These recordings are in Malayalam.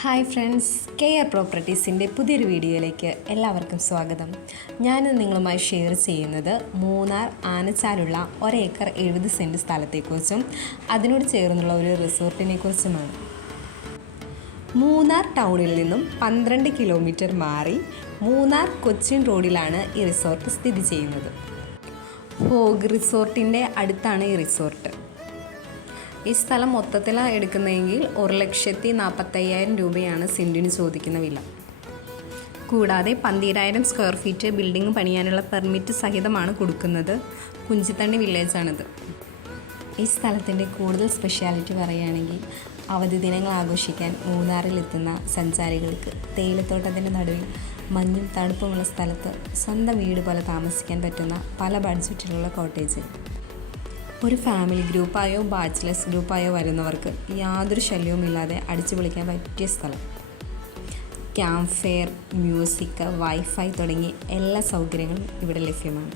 ഹായ് ഫ്രണ്ട്സ് കെ ആർ പ്രോപ്പർട്ടീസിന്റെ പുതിയൊരു വീഡിയോയിലേക്ക് എല്ലാവർക്കും സ്വാഗതം. ഞാൻ നിങ്ങളുമായി ഷെയർ ചെയ്യുന്നത് മൂന്നാർ ആനച്ചാലുള്ള ഒരേക്കർ എഴുപത് സെന്റ് സ്ഥലത്തെക്കുറിച്ചും അതിനോട് ചേർന്നുള്ള ഒരു റിസോർട്ടിനെ കുറിച്ചുമാണ് മൂന്നാർ ടൗണിൽ നിന്നും പന്ത്രണ്ട് കിലോമീറ്റർ മാറി മൂന്നാർ കൊച്ചിൻ റോഡിലാണ് ഈ റിസോർട്ട് സ്ഥിതി ചെയ്യുന്നത്. ഹോഗ് റിസോർട്ടിന്റെ അടുത്താണ് ഈ റിസോർട്ട്. ഈ സ്ഥലം മൊത്തത്തിലാണ് എടുക്കുന്നതെങ്കിൽ ഒരു ലക്ഷത്തി നാൽപ്പത്തയ്യായിരം രൂപയാണ് സെന്റിന് ചോദിക്കുന്ന വില. കൂടാതെ പന്തീരായിരം സ്ക്വയർ ഫീറ്റ് ബിൽഡിംഗ് പണിയാനുള്ള പെർമിറ്റ് സഹിതമാണ് കൊടുക്കുന്നത്. കുഞ്ചിത്തണ്ണി വില്ലേജാണിത്. ഈ സ്ഥലത്തിന്റെ കൂടുതൽ സ്പെഷ്യാലിറ്റി പറയുകയാണെങ്കിൽ അവധി ദിനങ്ങൾ ആഘോഷിക്കാൻ മൂന്നാറിലെത്തുന്ന സഞ്ചാരികൾക്ക് തേയിലത്തോട്ടത്തിന്റെ നടുവിൽ മഞ്ഞും തണുപ്പുമുള്ള സ്ഥലത്ത് സ്വന്തം വീട് പോലെ താമസിക്കാൻ പറ്റുന്ന പല ബഡ്ജറ്റിലുള്ള കോട്ടേജ് ഒരു ഫാമിലി ഗ്രൂപ്പായോ ബാച്ചിലേഴ്സ് ഗ്രൂപ്പായോ വരുന്നവർക്ക് യാതൊരു ശല്യവുമില്ലാതെ അടിച്ചു പൊളിക്കാൻ പറ്റിയ സ്ഥലം. ക്യാമ്പ് ഫെയർ മ്യൂസിക് വൈഫൈ തുടങ്ങി എല്ലാ സൗകര്യങ്ങളും ഇവിടെ ലഭ്യമാണ്.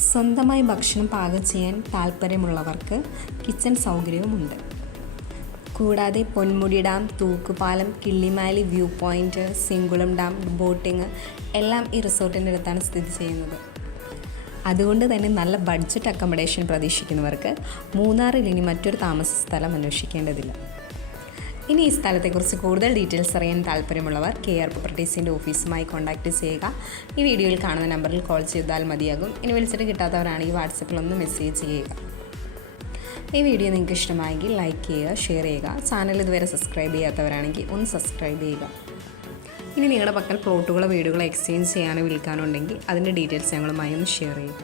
സ്വന്തമായി ഭക്ഷണം പാകം ചെയ്യാൻ താല്പര്യമുള്ളവർക്ക് കിച്ചൺ സൗകര്യവുമുണ്ട്. കൂടാതെ പൊന്മുടി ഡാം തൂക്കുപാലം Killimali view point Singulam dam boating എല്ലാം ഈ റിസോർട്ടിന്റെ അടുത്താണ് സ്ഥിതി ചെയ്യുന്നത്. അതുകൊണ്ട് തന്നെ നല്ല ബഡ്ജറ്റ് അക്കോമഡേഷൻ പ്രതീക്ഷിക്കുന്നവർക്ക് മൂന്നാറിൽ ഇനി മറ്റൊരു താമസ സ്ഥലം അന്വേഷിക്കേണ്ടതില്ല. ഇനി ഈ സ്ഥലത്തെക്കുറിച്ച് കൂടുതൽ ഡീറ്റെയിൽസ് അറിയാൻ താല്പര്യമുള്ളവർ കെ ആർ പ്രോപ്പർട്ടീസിന്റെ ഓഫീസുമായി കോൺടാക്റ്റ് ചെയ്യുക. ഈ വീഡിയോയിൽ കാണുന്ന നമ്പറിൽ കോൾ ചെയ്താൽ മതിയാകും. ഇനി വിളിച്ചിട്ട് കിട്ടാത്തവരാണെങ്കിൽ വാട്സപ്പിൽ ഒന്ന് മെസ്സേജ് ചെയ്യുക. ഈ വീഡിയോ നിങ്ങൾക്ക് ഇഷ്ടമായെങ്കിൽ ലൈക്ക് ചെയ്യുക ഷെയർ ചെയ്യുക. ചാനൽ ഇതുവരെ സബ്സ്ക്രൈബ് ചെയ്യാത്തവരാണെങ്കിൽ ഒന്ന് സബ്സ്ക്രൈബ് ചെയ്യുക. ഇനി നിങ്ങളുടെ പക്കൽ പ്ലോട്ടുകളോ വീടുകളോ എക്സ്ചേഞ്ച് ചെയ്യാനോ വിൽക്കാനോ ഉണ്ടെങ്കിൽ അതിന്റെ ഡീറ്റെയിൽസ് ഞങ്ങളുമായി ഒന്ന് ഷെയർ ചെയ്യും.